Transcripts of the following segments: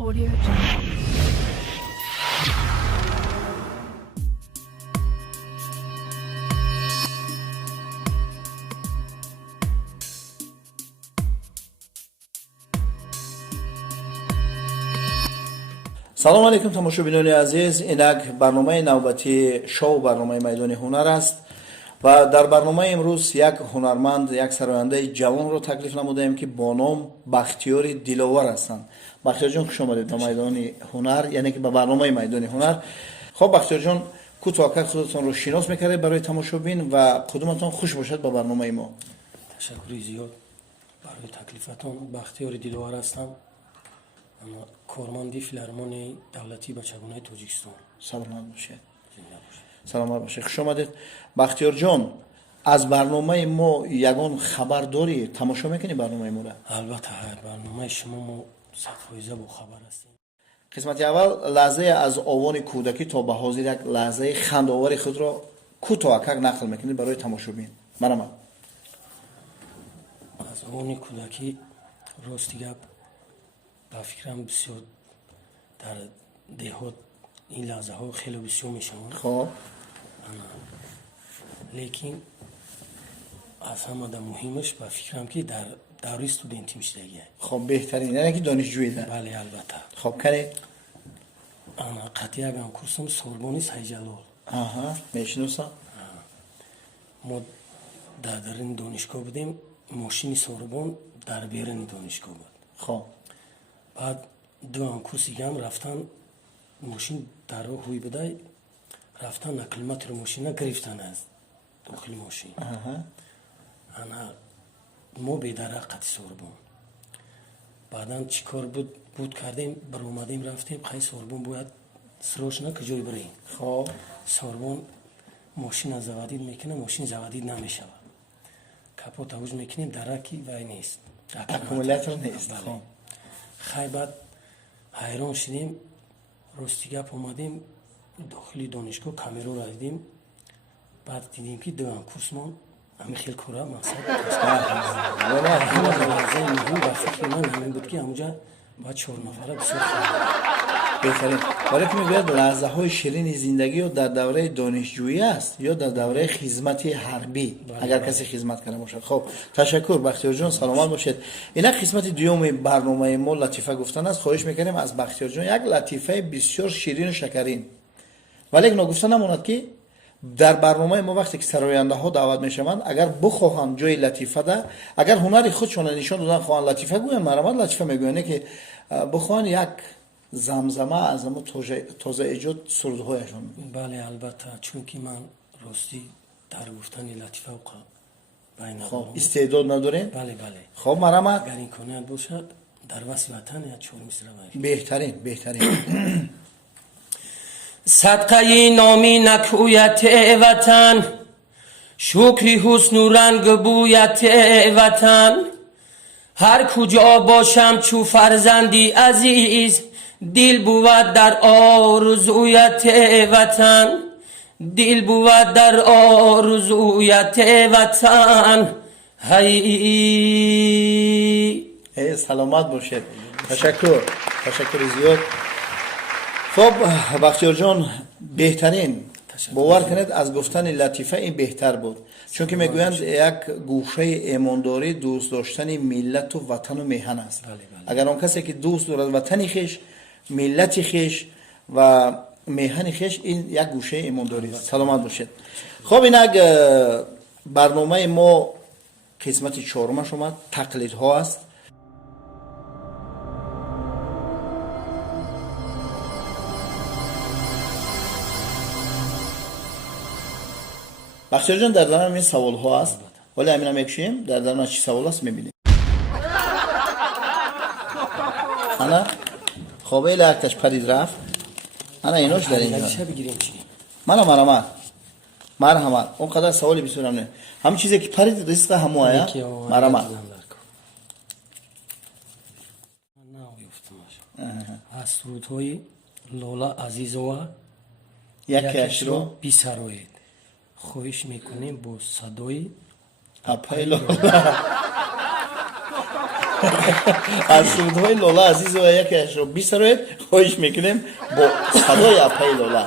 Audio Jungle. салому алейкум тамошобинони азиз, инак барномаи навбати шоу барномаи майдони ҳунар аст ва дар барномаи имрӯз як ҳунарманд, як сарояндаи ҷавонро таклиф намудаем ки бо ном Бахтиёри Диловар ҳастанд. Бахтиёрҷон, хуш омадед ба майдони ҳунар, яъне ки ба барномаи майдони ҳунар. Хоб Бахтиёрҷон, кӯтоҳакар худатонро шинос мекардед барои тамошобин ва қудуматон хуш бошад ба барномаи мо. Ташаккури зиёд барои таклифатон. Бахтиёри Диловар ҳастам, корманди филармонияи давлатии бачагонаи Тоҷикистон. Саломат бошед. Саломат бошед. Хуш омадед. Бахтиёрҷон, аз барномаи мо ягон хабар дорӣ? Тамошо мекунӣ барномаи моро? Албатта, барномаи шумо мо 100% бохабар ҳастем. қисмати аввал лаҳзае аз овони кӯдакӣ то ба ҳозир як лаҳзаи хандовари худро кӯтоҳакак нақл мекунед барои тамошобин. Марамад. Аз овони кӯдакӣ рости гап ба фикрам бисёр дар деҳот ин лаҳзаҳо хеле бисёр мешаванд. Хоб. лекин аз ҳамада муҳимаш ба фикрам ки дар даври студентӣ мешудагӣ. Хоб, беҳтарин, яъне ки донишҷӯида. Бале, албатта. Хоб, кане? Қатъи ягам курсам Сорбони Сайҷалол. Аҳа, мешиносам. Мо дар дарини донишгоҳ будем, мошини Сорбон дар берини донишгоҳ буд. Хоб. Баъд дуам курси гам рафтан мошин дар роҳ ҳуй будай, рафтан наклматри мошина гирифтан аз дохили мошин. Ана мо бедарақати Сорбон. Баъдан чӣ кор буд кардем, баромадем рафтем, хай Сорбон бояд срочно куҷои бирем. Хоб. Сорбон мошина завадид мекунад, мошин завадид намешавад. Капота ҳуҷ мекунем, дараки вай нест. Аккумулятор нест. Хоб. Хай баъд ҳайрон шудем, рости гап омадем дохили донишгоҳ, камероро дидем, баъд дидем ки дуам курсмон ҳамин хел кора мақсад лаҳзаи муҳим ба фикри ман ҳамин буд ки ҳамуҷа ба 4 нафара бисёр беҳтарин. Баре ки мегӯяд лаҳзаҳои ширини зиндагӣ ё дар давраи донишҷӯӣ аст ё дар давраи хизмати ҳарбӣ, агар касе хизмат карда бошад. Хоб, ташаккур Бахтиёрҷон, саломат бошед. Инак қисмати дуюми барномаи мо латифа гуфтан аст. Хоҳиш мекардем аз Бахтиёрҷон як латифаи бисёр ширину шакарин. Вале ногуфта намонад ки дар барномаи мо вақте ки сарояндаҳо даъват мешаванд, агар бихоҳанд ҷои латифада, агар ҳунари худшона нишон додан хоҳанд латифа гӯянд, марамад латифа мегӯянд, не ки бихоҳанд як замзама аз амо тоза эҷод сурудҳояшон. Бале, албатта, чунки ман рости дар гуфтани латифа бай Хоб, надорам. истеъдод надорем? Бале, бале. Хоб, марамад. Агар имконият бошад дар васфи ватан як 4 мисра бай. беҳтарин, беҳтарин. صدقه نامی نکویت وطن، شکری حسن و رنگ بویت وطن. هر کجا باشم چو فرزندی عزیز، دل بود در آرزویت وطن. دل بود در آرزویت وطن. هی سلامت باشید. تشکر زیاد. خب بختیارجان، بهترین باور کنید از گفتن لطیفه این بهتر بود، چون که میگویند یک گوشه ایمانداری دوست داشتن ملت و وطن و میهن است. اگر اون کسی که دوست دارد وطن خویش، ملت خویش و میهن خویش، این یک گوشه ایمانداری است. سلامت باشید. خب اینک برنامه ما قسمت 4 اومد، تقلیدها است. بخشیار جان، در درم این سوال ها هست، ولی همین هم یکشیم در درم چی سوال هست میبینیم. انا خوابه لعکتش پرید رفت، انا اینوش در اینجا مرحمت اون قدر سوالی بسیارم نه، همه چیزی که پرید رزق همو آیا مرحمت. از سرودهای لولا عزیزوا یکیش رو بیسروید. خواهش میکنیم با صدای اپای لولا از سرودهای لولا عزیز و یکیش رو بیسرایید خواهش میکنیم با صدای اپای لولا.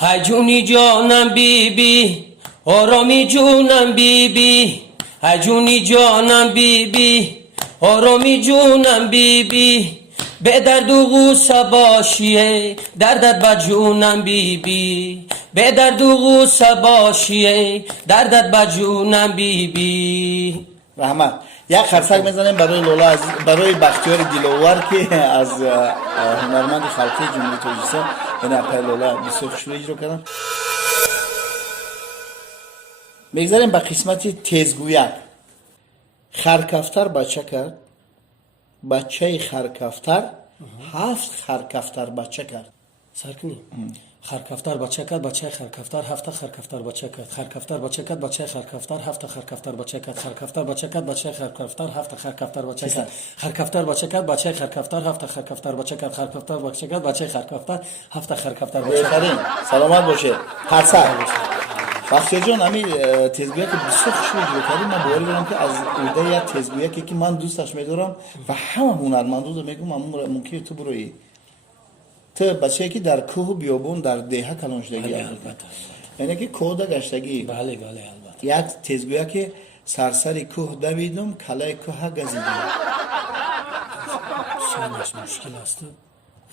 های جونی جانم بی بی آرامی جونم بی بی های جونی جانم بی بی آرامی جونم بی بی به درد و غوسه باشیه دردت با جونم بی بی به درد و غوسه باشیه دردت با جونم بی بی. رحمت یک خرسک میزنیم برای لولا عزیز، برای بختیار دیلوور که از هنرمند خلقی جمهوری تاجیکستان این اپای لولا بسیار خوشبو اجرا کردن. میگذاریم به قسمت تیزگویک. خرکفتر بچه کرد، بچه خرکفتر 7 خرکفتر بچه کرد. سرکنی خرکفتر بچه کرد بچه خرکفتر 7 خرکفتر بچه کرد خرکفتر بچه کرد بچه خرکفتر 7 خرکفتر بچه کرد خرکفتر بچه کرد بچه خرکفتر 7 خرکفتر بچه کرد خرکفتر بچه کرد بچه خرکفتر 7 خرکفتر بچه کرد خرکفتر بچه کرد بچه خرکفتر 7 خرکفتر بچه کرد. بهترین سلامت باشه خرسک. بختیار جان همین تیزگویی که بسیار خوشبو اجرا کردی. من باور دارم که از عهده یک تیزگویی که من دوستش میدارم و همه هنرمندا میگم ممکنه تو بروی تو بچه‌ای که در کوه و بیابون در دیه کلان شدگی یعنی که کوه دا گشتگی. بله بله البته یک تیزگویی که سرسری کوه دویدم کلای کوه گزیدم. شانش مشکل است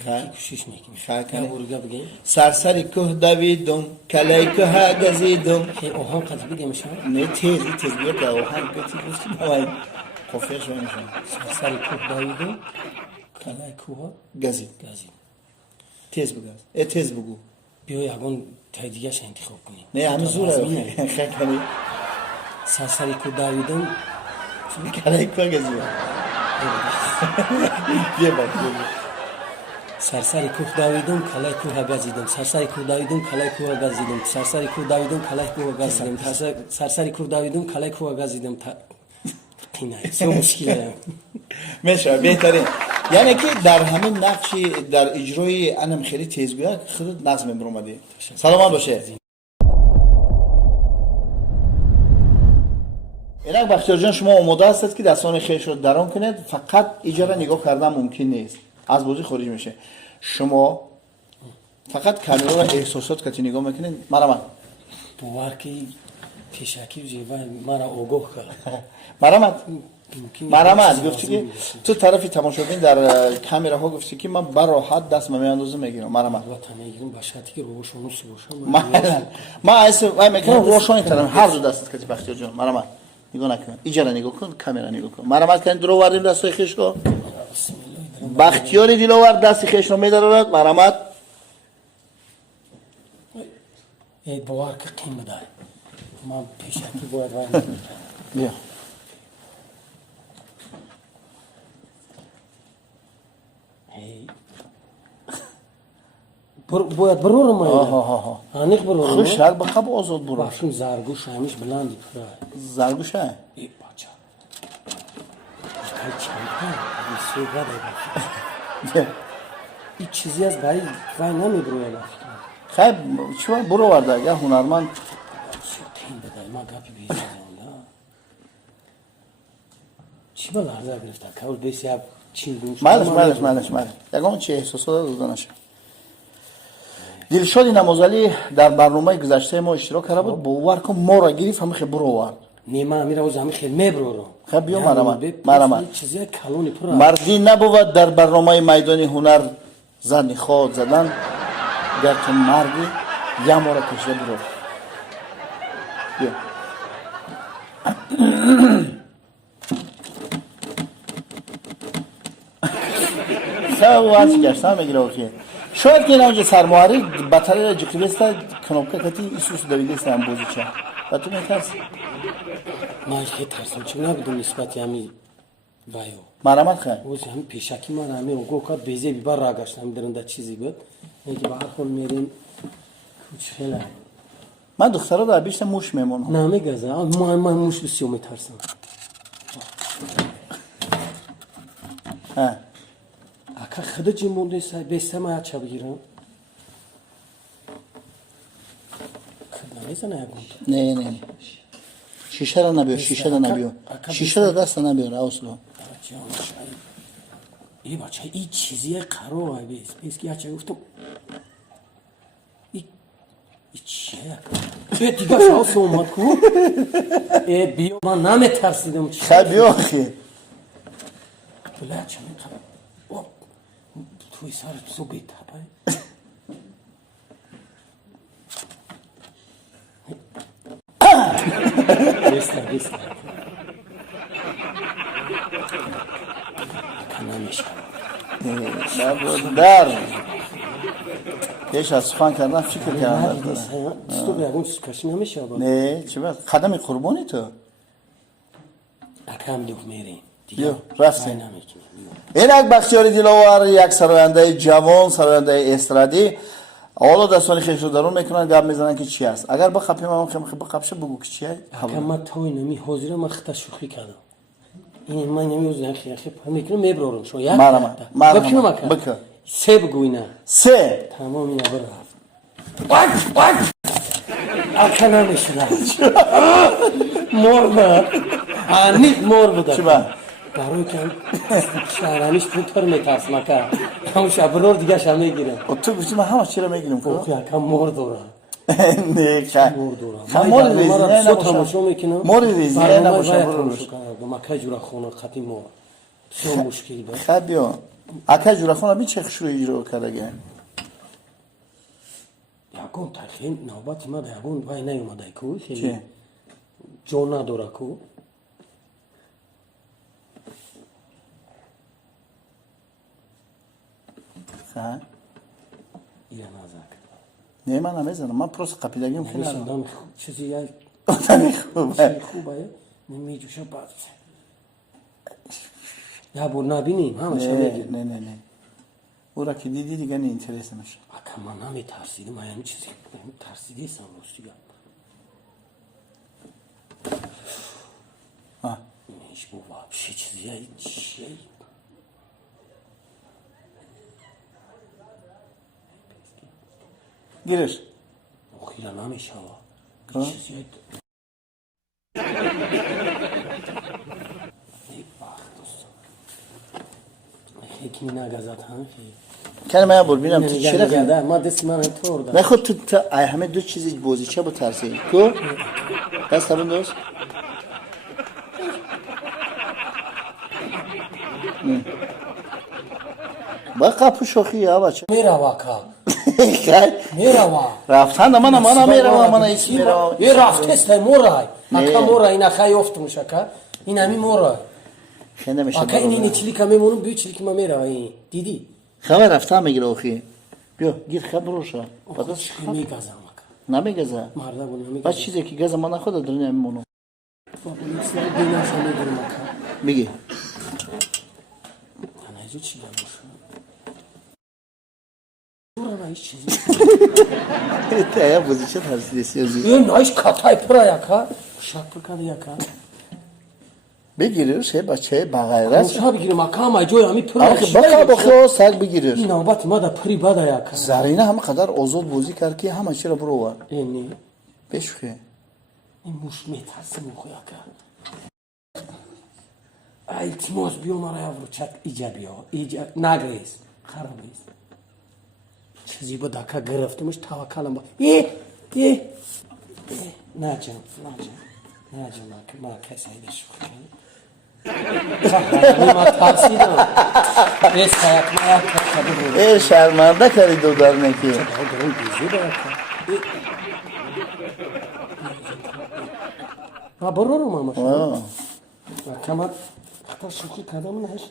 خیلی کوشش میکنی خیلی برگا بگیم سرسری کوه دویدم کلای کوه گزیدم. که آهان قد بگیم شما نه تیزگویی که آهنگ گفتی بابای قافیه شو میشم سر کوه دویدم کلای کوه گزید. تیز بگو تیز بگو. بیا یگان تای دیگه‌ش انتخاب کنی. نه همه زوره خیلی سرسری کوه دویدم کلای کوه گزیدم. یه بار سرسری کوه دویدم کلای کوه گزیدم سرسری کوه دویدم کلای کوه گزیدم سرسری کوه دویدم کلای کوه گزیدم سرسری کوه دویدم کلای کوه گزیدم قینه سه مشکله میشه بهترین. یعنی که در همین نقشی در اجرای انم خیلی تیزگویی خودت نظم برآمدی. سلامت باشه. اینک بختیار جان شما آماده هستید که دستان خیش رو درام کنید. فقط اجرا نگاه کردن ممکن نیست، از بازی خارج میشه. شما فقط کامera و احساسات که نگاه میکنید. مرحبا باور که پیشکی جیوه مرا آگاه کرد. مرحمت گفتی که تو طرف تماشابین در کامera ها گفتی که من بر راحت دست میاندازم میگیرم. مرحمت وطن میگیرم با شرطی که روشن باشه ما اصلا میکنم روشن ترم هر دو دستت کتی بختیار جان. مرحمت نگاه نکن ایجا نگاه کن کامera نگاه کن. مرحمت کن درو وردیم دستای خیش رو. بختیار دیلوور دست خیش رو میدارد. مرحمت ای باور که قیم بده من پیشکی باید وای بیا باید برو رو آها آنیق برو رو خوش حال بخواب آزاد برو. باشیم زرگوش همیش بلندی پرای زرگوشه ای باچا ای چند بیسو بده این چیزی از برای وای نمیبروی خیلی چرا برو ورده یا هنرمند قیم بده ما گپی بیزنم چی با لحظه گرفته کول بیسی اب چین گوش مالش یکم چه احساسات داده نشه. دلشاد نمازلی در برنامه گذشته ما اشتراک کرده بود. باور کن ما را گرفت همه خیلی برو ورد. نیما میره و زمین خیلی میبرو خیلی بیا مرحمت چیزی کلونی پر مردی نبود در برنامه میدان هنر زنی خود زدن گر تو مردی یا ما را کشیده برو. بیا خیلی واسه گشتم میگیره اوکی. شاید که اینا اونجا سرمواری بطره جکلیست کنوبکه کتی ایسوس دویدیست هم بوزی چه و تو میترسی؟ من خیلی ترسم چون نبودم نسبتی همی وایو مرحمت خیلی اوزی همی پیشکی من همی اوگو کات بیزی بیبار را گشت همی درنده چیزی بود اینکه به هر خول میریم کچ خیلی من دخترها در بیشتر موش میمونم نمیگذه من موش بسیار میترسم اکا خدا جی مونده بیسته ما چه بگیرم خدا نمیزنه یکون نه شیشه را نبیار، شیشه را نبیار، شیشه را دست نبیار اصلا. ای بچه این چیزی قرار بیست که هچه گفتم این چیه؟ ای دیگه شانس اومد کو؟ ای بیا من نمیترسیدم. خب بیا آخی بله چه میخوام توی سرت سو بیت هبای بیستر نمیشه در پیش از سخن کردن فکر کردن تو بیاگون کشی نمیشه نه چه باید قدم قربانی تو اکرم دوف میریم بیا رفتیم. اینک بختیاری دلاور یک سراینده جوان، سراینده استرادی حالا دستانی خیش رو درون میکنن گپ میزنن که چی است. اگر بخپیم هم خیلی بخپشه بگو که چیه. اگر من توی نمی حاضر من خطا شوخی کردم. این من نمی حاضر خیلی میکنم میبرم شو یک مرحبا بکن سه بگوی نه سه تمام یا برفت وقت اکر نمیشه مور بود نیک مور بود چی با برای که شهرانیش پونتر میترسم که همون شبرور دیگه شم میگیرم تو گفتی من همه چی رو میگیرم که اوه یکم مور دارم نه که مور دارم مور ریزینه تماشا میکنم مور ریزینه نباشه مکه جورا خونه خطی مور خیلی مشکل داره خب بیا اکه جورا خونه بی چه خشوی اجرا کرده گه یکون تاخیر نوبت ما به یکون وای نیومده کو خیلی جو نداره کو ها یا نازک نه من نمیزنم من پروس قپیدگیم خیلی آدم چیزی یک آدمی خوبه خوبه نمیجوشه بعد یا بول نبینیم همه چه میگیم نه او را که دیدی دیگه نه اینترس نمیشه اکا من نمیترسیدم من همین چیزی ترسیدیستم روستی نیش بابا چه چیزی چیه گیرش خیلی نمیشه چیزی یکی نگذات هم کلمه بول ببینم تو چی رفتی ما دست من طور داد نه خود تو همه دو چیزی بازیچه با ترسی کو دست تبون دوست با قپو شوخی ها بچه میروا که خیلی میروا رفتن من میروا من ایچ میروا یه رفته است مورای اکا مورای این اخی افت میشه که این همی مورای خیلی نمیشه اکا این چلی که میمونم بیو چلی که ما میروای دیدی خبر رفتن میگیره اخی بیا گیر خبر روشا خودش میگذم اکا نمیگذه مرده بود نمیگذم بس چیزی که گذه ما نخود داریم نمیمونم بابا نیست بینم شما میگیرم اکا میگی تنهیجو چی گم برای هیچ چیزی تایا بازیچه ترسیدی سیازی این نایش کتای پرا یکا شکل کرده یکا بگیریش بچه بغیر است روشا بگیریم اکا ما جوی همی پرا بخوا سگ بگیریش این نوبت ما دا پری بادا یکا زرینه همه قدر آزاد بازی کرد که همه چی را برو ور اینی بشخی این موش میترسه موخو یکا التماس بیو مرا یورو چک ایجا بیو نگریز خرابیز چیزی بود اکا گرفتمش توکلم با نجم ما کسی ایدش بخیرم ما ترسیدم بیست که یک ما یک کبه بود ای شرمنده کردی دو در نکی دارم بیزی دا اکا برو رو ماما شما اکا ما خطا شوخی کردم نهش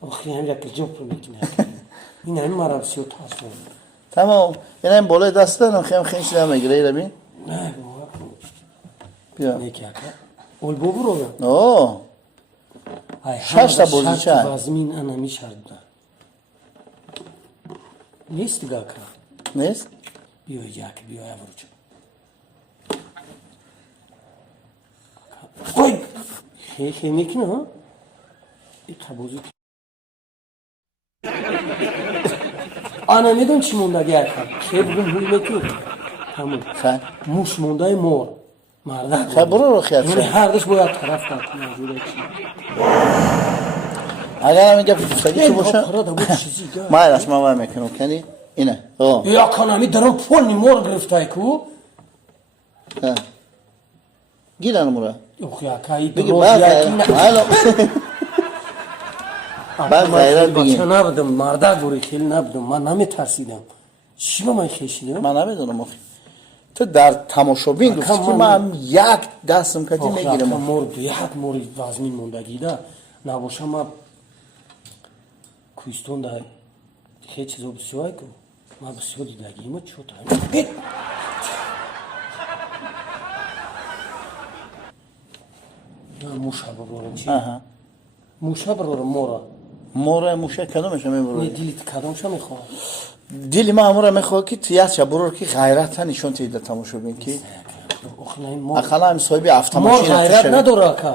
آخی هم یکی جوب رو میکنه این همین مرا بسی و ترسون تمام این هم بالای دست دارم خیلی چیزی میگیره ایره بین نه بابا بیا نیکی اکا اول برو اوه شش تا بازی چه وزمین انا میشرد دا نیست دیگه اکا نیست؟ بیا یک بیا یورو چه اوی خیلی میکنه ها این تبوزی آنا میدون چی مونده گه کن خیلی بگم هوی میکنه همون خیلی موش مونده مور مردک خب برو رو خیال یعنی شد هر دوش باید طرف داد موجوده چی اگر هم میگه فسادی تو باشه پرا بود چیزی گه ما راست ما وای میکنم کنی اینه او یا کنامی درم پول مور گرفتای کو گیرن مرا اوخ یا کای بگی درو بعد یا کی نه حالا بعد غیرت بچه بگیم نبودم مردک بوری خیلی نبودم من نمیترسیدم چی با من خیشیدم من نمیدونم آخه تو در تماشابین گفتی که من یک دستم کدی میگیرم مور یک مور وزنی موندگی ده نباشه ما کویستون ده خیلی چیزا بسیاری کو ما بسیار دیدگی ما چوت هم موشه برورم چی؟ موشه برورم مورا مورا موشه کدومش نه میبرو دیلیت کدومش میخواه دلی ما امور میخواد که تیات چه برور که غیرت نشون تیده تماشابین که اخلا هم صاحبی هفته مور ماشین غیرت نداره که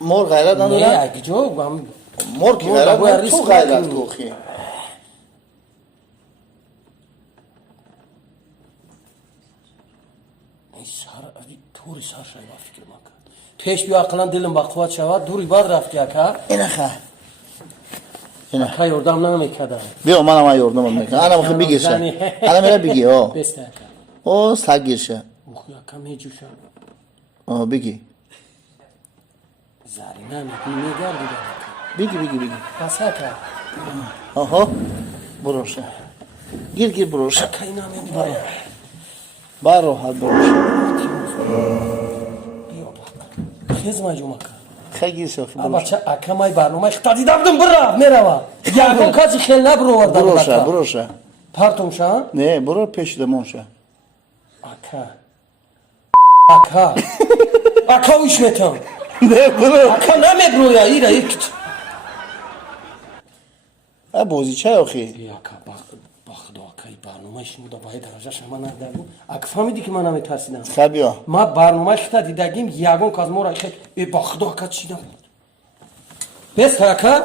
مور غیرت نداره نه اگه جو مور که غیرت نداره تو غیرت کوخی توری سر شای با فکر مکن پیش بیا اقلا دلم با قوت شود دوری بعد رفتی اکا اینه خواه اینه اکا یردم نمیکدم بیا من هم یردم میکنم انا مخی بگیرشه انا میره بگی بسته اکا او سگ گیرشه مخی اکا میجوشم بگی زاری نمیگی میگردی بگی پس اکا آها بروشه گیر بروشه اکا اینا نمیگی بر راحت بروشه بیا با خیز مجموع اکا خیلی گیرشه بچه اکا مای برنامه اختا دیدم برا میروا یکون کسی خیل نبرو ورده بروشه پرتم شا نه برو پیش دمونشه اکا ویش میتم نه برو اکا نمیبرو یا ایره ایکت بازی چه آخی یا اکا با خدا اکای برنامه شما دا باید درجه شما ندارم اکا فهمیدی که من نمیترسیدم خب بیا ما برنامه خطا دیدگیم یگون که از ما را ای با خدا اکا چی نبود بست اکا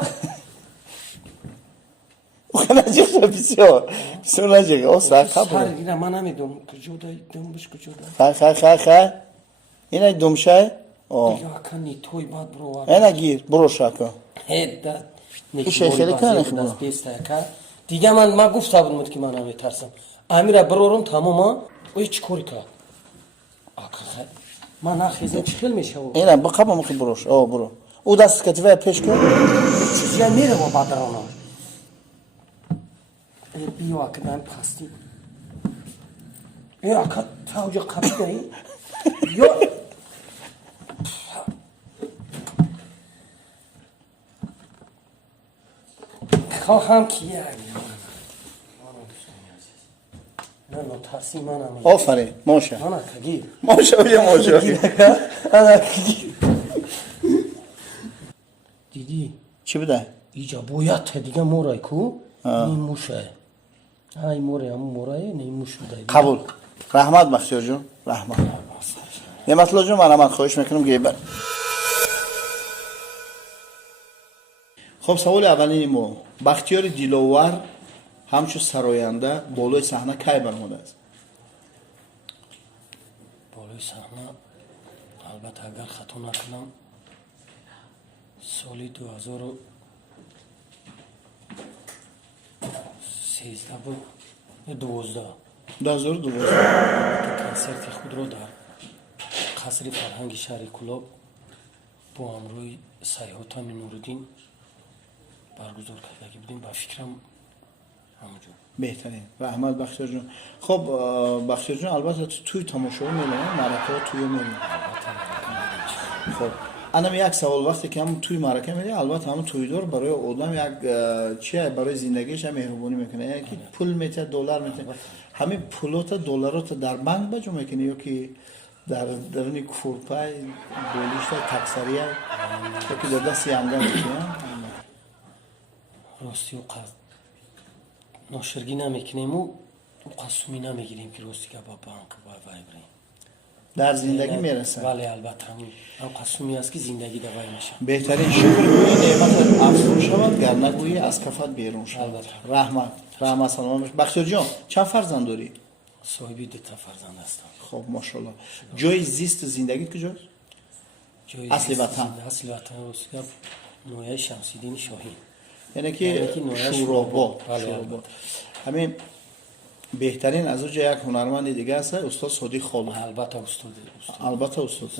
او نجیغ بسیار نجیغ او سر سر خب دیدم من نمیدونم کجا دای دنبش کجا دای خیر اینه دومشه یا اکا نی توی باد برو اینه گیر بروشه اکا هدت این خیلی کنه خب دیگه من گفته بودم که من نمیترسم امیره برورم تماما و هیچ کوری که من نخیزم چخیل میشه اینه بقبه مخی بروش برو او دست کتوه پیش کن چیزی هم میره با بدرانا بیا اکا دایم پستی ای اکا تاوجه قبی دایی یا خواهم کیه نه ترسی منم آفرین ماشه انا کگیر ماشه انا کگیر دیدی چی بده؟ ایجا باید دیگه مورای کو این موشه های موره همون مورای این موش بوده قبول رحمت بخشیار جون رحمت یه مطلب جون من خواهش میکنم گیبر خب سوال اولین ما بختیار دیلوور همچون سراینده بالای صحنه کی برموده است بالای صحنه البته اگر خطا نکنم سالی 2013 بود یا 2012 کنسرت خود را در قصر فرهنگ شهر کلاب با امروی سیاحت نوردین برگزار کرده بودیم با فکرم همونجور بهترین رحمت بختیار جون خب بختیار جون البته توی تماشا میلونه معرکه توی میلونه خب انا یک سوال وقتی که هم توی معرکه میره البته هم توی دور برای آدم یک چیه برای زندگیش هم مهربانی میکنه یکی پول میته دلار میته همین پولات دلارات در بانک بجا میکنه یا که در درونی کورپای بولیشت تکسریه یا که در دستی همگاه میکنه راستی و قصد ناشرگی نمیکنیم و قصومی نمیگیریم که راستی که با بانک با وای بریم در زندگی میرسه ولی البته هم قصومی است که زندگی دوای میشه بهترین شکر گویی نعمت افزون شود گرنه گویی از کفت بیرون شود البته رحمت سلام بختیار جان چند فرزند داری؟ صاحبی 2 تا فرزند هستم. خب ماشاءالله. جای زیست زندگیت کجاست؟ جای اصل زیست وطن. اصل وطن روسیه نویه شمس‌الدین شاهین. یعنی که یعنی که نوعش شوراباد. بله، شوراباد. همین بهترین از اونجا یک هنرمند دیگه هست استاد صادق خالو. البته استاد. البته استاد.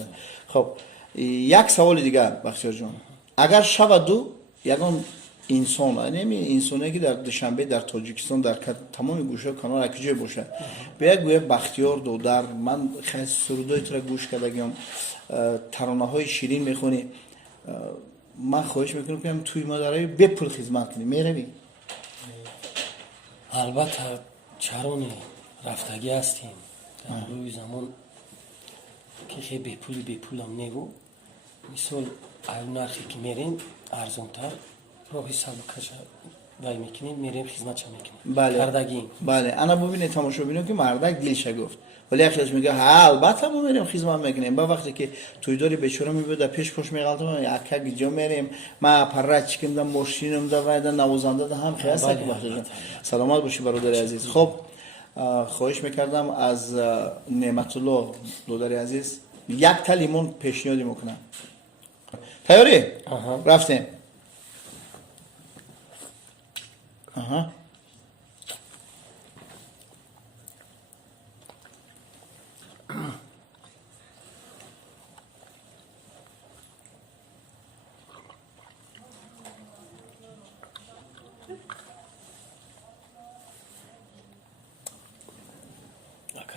خب یک سوال دیگه بختیار جان، اگر شود یگان انسان، یعنی انسانی که در دوشنبه در تاجیکستان در تمام گوشه کانال یک جای باشه، به یک بختیار دو در من خیلی سرودای تو را گوش کردم، ترانه های شیرین میخونی، من خواهش میکنم که توی مادرای بپول خدمت کنی، میروی؟ البته چرانی رفتگی هستیم در روی زمان که خیلی بپول هم نگو، مثال ایون نرخی که میرین ارزانتر راهی سبکش وای میکنیم میریم خدمت چه میکنیم. بله کردگیم. بله انا ببینید تماشاگرینو که مردک دلش گفت ولی اخیرش میگه ها البته ما میریم خدمت میکنیم. با وقتی که توی داری بیچاره میبوده پیش پوش میغلطم یک جا میریم ما پرچ چکم دم ماشینم دا وایدا نوازنده ده هم خیلی که بخیر سلامت باشی برادر عزیز. خب خواهش میکردم از نعمت الله دودری عزیز یک تا لیمون پیشنهاد میکنم. تیاری؟ رفتیم. آها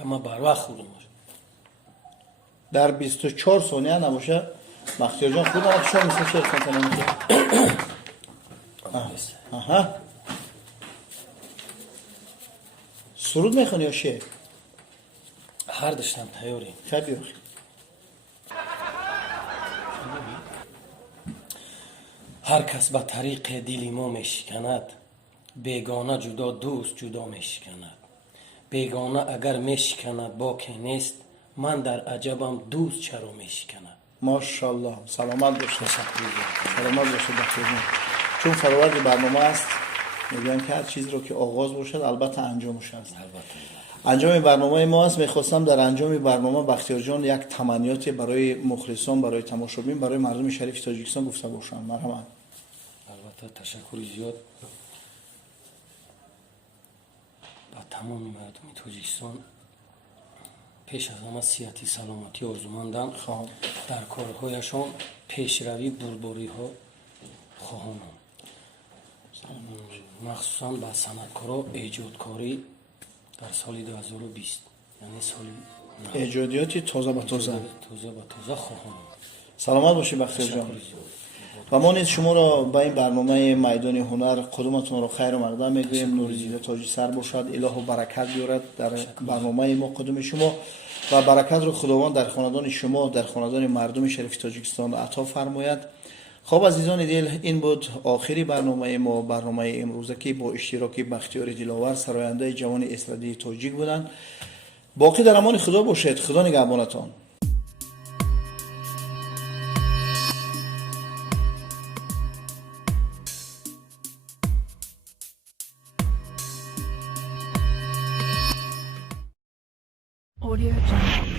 ما بر وقت خوردم در 24 ثانیه نباشه بختیار جان خود ما شما مثل شیخ سنتنه میشه. آها سرود میخونی یا شعر؟ هر داشتم تیاری. خیلی بخیر. هر کس به طریق دل ما میشکند، بیگانه جدا دوست جدا میشکند. بیگانه اگر میشکند باکی نیست، من در عجبم دوست چرا میشکند. ماشاءالله سلامت باشه. سلامت باشه بختیار جان. چون فرآورد برنامه است میگن که هر چیزی رو که آغاز باشد البته انجامش هست. انجام برنامه ما است. میخواستم در انجام برنامه بختیار جان یک تمنیات برای مخلصان، برای تماشابین، برای مردم شریف تاجیکستان گفته باشم. مرحبا. البته تشکر زیاد با تمام مردم تاجیکستان. پیش از همه صحت سلامتی آرزومندم. در کارهایشان پیشروی بربری ها خواهانم. مخصوصا با صنعتکارا ایجادکاری در سال 2020 یعنی سال ایجادیاتی تازه به تازه خواهانم. سلامت باشی بختیار جان. و ما نیز شما را به این برنامه میدان هنر کدومتون را خیر و مقدم میگویم. نوریزیده تاجی سر باشد، اله و برکت بیارد در برنامه ما کدوم شما و برکت رو خداوند در خاندان شما، در خاندان مردم شریف تاجیکستان عطا فرماید. خب عزیزان دل، این بود آخری برنامه ما، برنامه امروزه که با اشتراک بختیار دلاور سراینده جوان استرادی تاجیک بودند. باقی در امان خدا باشید. خدا نگهبانتان. Audio Jungle.